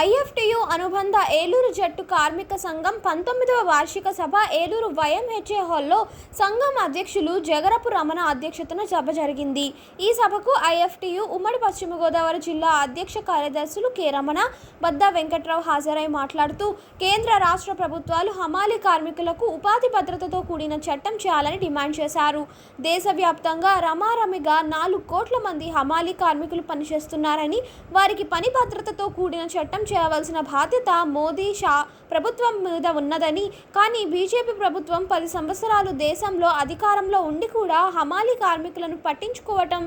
IFTU అనుబంధ ఏలూరు జట్టు కార్మిక సంఘం పంతొమ్మిదవ వార్షిక సభ ఏలూరు వైఎంహెచ్ఏ హాల్లో సంఘం అధ్యక్షులు జగరపు రమణ అధ్యక్షతన సభ జరిగింది. ఈ సభకు ఐఎఫ్టియు ఉమ్మడి పశ్చిమ గోదావరి జిల్లా అధ్యక్ష కార్యదర్శులు కె రమణ బద్దా వెంకట్రావు హాజరై మాట్లాడుతూ కేంద్ర రాష్ట్ర ప్రభుత్వాలు హమాలి కార్మికులకు ఉపాధి భద్రతతో కూడిన చట్టం చేయాలని డిమాండ్ చేశారు. దేశవ్యాప్తంగా రమారమిగా నాలుగు కోట్ల మంది హమాలి కార్మికులు పనిచేస్తున్నారని వారికి పని భద్రతతో కూడిన చట్టం చేయవలసిన బాధ్యత మోదీ షా ప్రభుత్వం మీద ఉన్నదని. కానీ బీజేపీ ప్రభుత్వం పది సంవత్సరాలు దేశంలో అధికారంలో ఉండి కూడా హమాలీ కార్మికులను పట్టించుకోవటం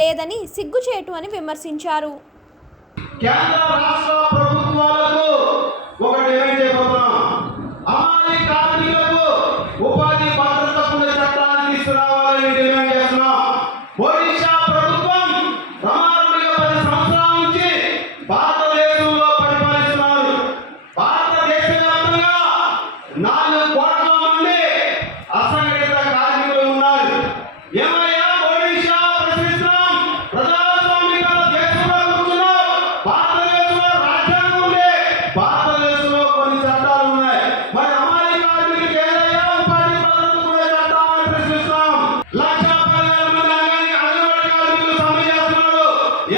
లేదని సిగ్గుచేటు అని విమర్శించారు. కేంద్ర రాష్ట్ర ప్రభుత్వాలకు ఉపాధి భద్రత చట్టాన్ని తీసుకురావాలని డిమాండ్ చేస్తున్నాం. ఒడిశా ప్రభుత్వం పది సంవత్సరాల నుంచి కొన్ని చట్టాలు ఉన్నాయి. మరి అమాలి కార్మికులకు ఏదయ్యా ఉపాధి భద్రత కూడా చట్టాలని ప్రశ్నిస్తున్నాం లక్ష పదివేల మంది అంగని అంగన్వాడీ కార్మికులు సమ్మె చేస్తున్నారు.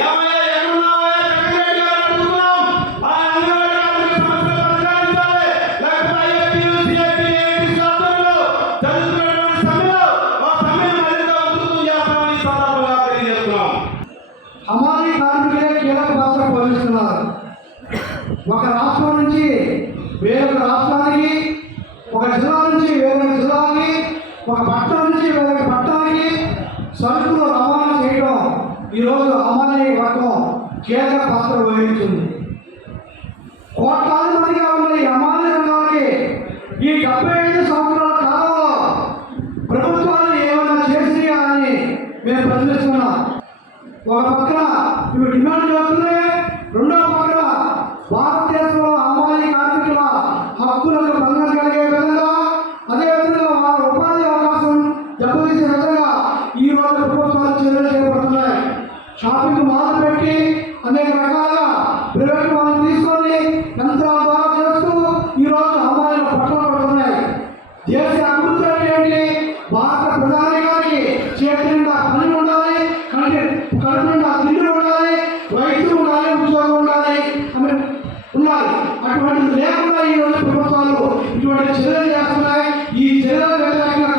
ఏమయ్యా ఎక్కడున్నావా జగన్ గారు అడుగుతున్నాం. ఆ సమస్యలు పరిష్కరించాలి. లేకపోతే జరుగుతున్నటువంటి ఆ మరింత ఉధృతం చేస్తామని సందర్భంగా తెలియజేస్తున్నాం. కార్మికులే కీలక పాత్ర పోషిస్తున్నారు. ఒక రాష్ట్రం నుంచి వేరొక రాష్ట్రానికి ఒక జిల్లా నుంచి వేరొక జిల్లాకి ఒక పట్టణం నుంచి వేరొక పట్టణానికి సరుకులు రవాణా చేయడం ఈరోజు హమాలీ వర్గం కీలక పాత్ర వహిస్తుంది కోట్లాది మందిగా ఉన్న ఈ హమాలీ రంగానికి ఈ డెబ్బై ఐదు సంవత్సరాల కాలంలో ప్రభుత్వాలు ఏమైనా చేసినాయా అని మేము ప్రశ్నిస్తున్నాం. ఒక పక్కన ఇవి డిమాండ్ చేస్తున్నాయి రెండో పక్కన భారతదేశంలో అమ్మాయి కార్మికుల హక్కులకు భంగం కలిగే విధంగా అదేవిధంగా వారి ఉపాధి అవకాశం దెబ్బతీసే విధంగా ఈ రోజు ప్రభుత్వాలు చర్యలు చేపడుతున్నాయి. షాపింగ్ మాల్ పెట్టి అనేక రకాలుగా ప్రైవేట్ వాళ్ళు తీసుకొని యంత్రాల ద్వారా చేస్తూ ఈ రోజు అమ్మాయిలు పట్టణ పడుతున్నాయి. దేశ అభివృద్ధి అంటే భారత ప్రధాని గారికి చేతి నిండా పని করে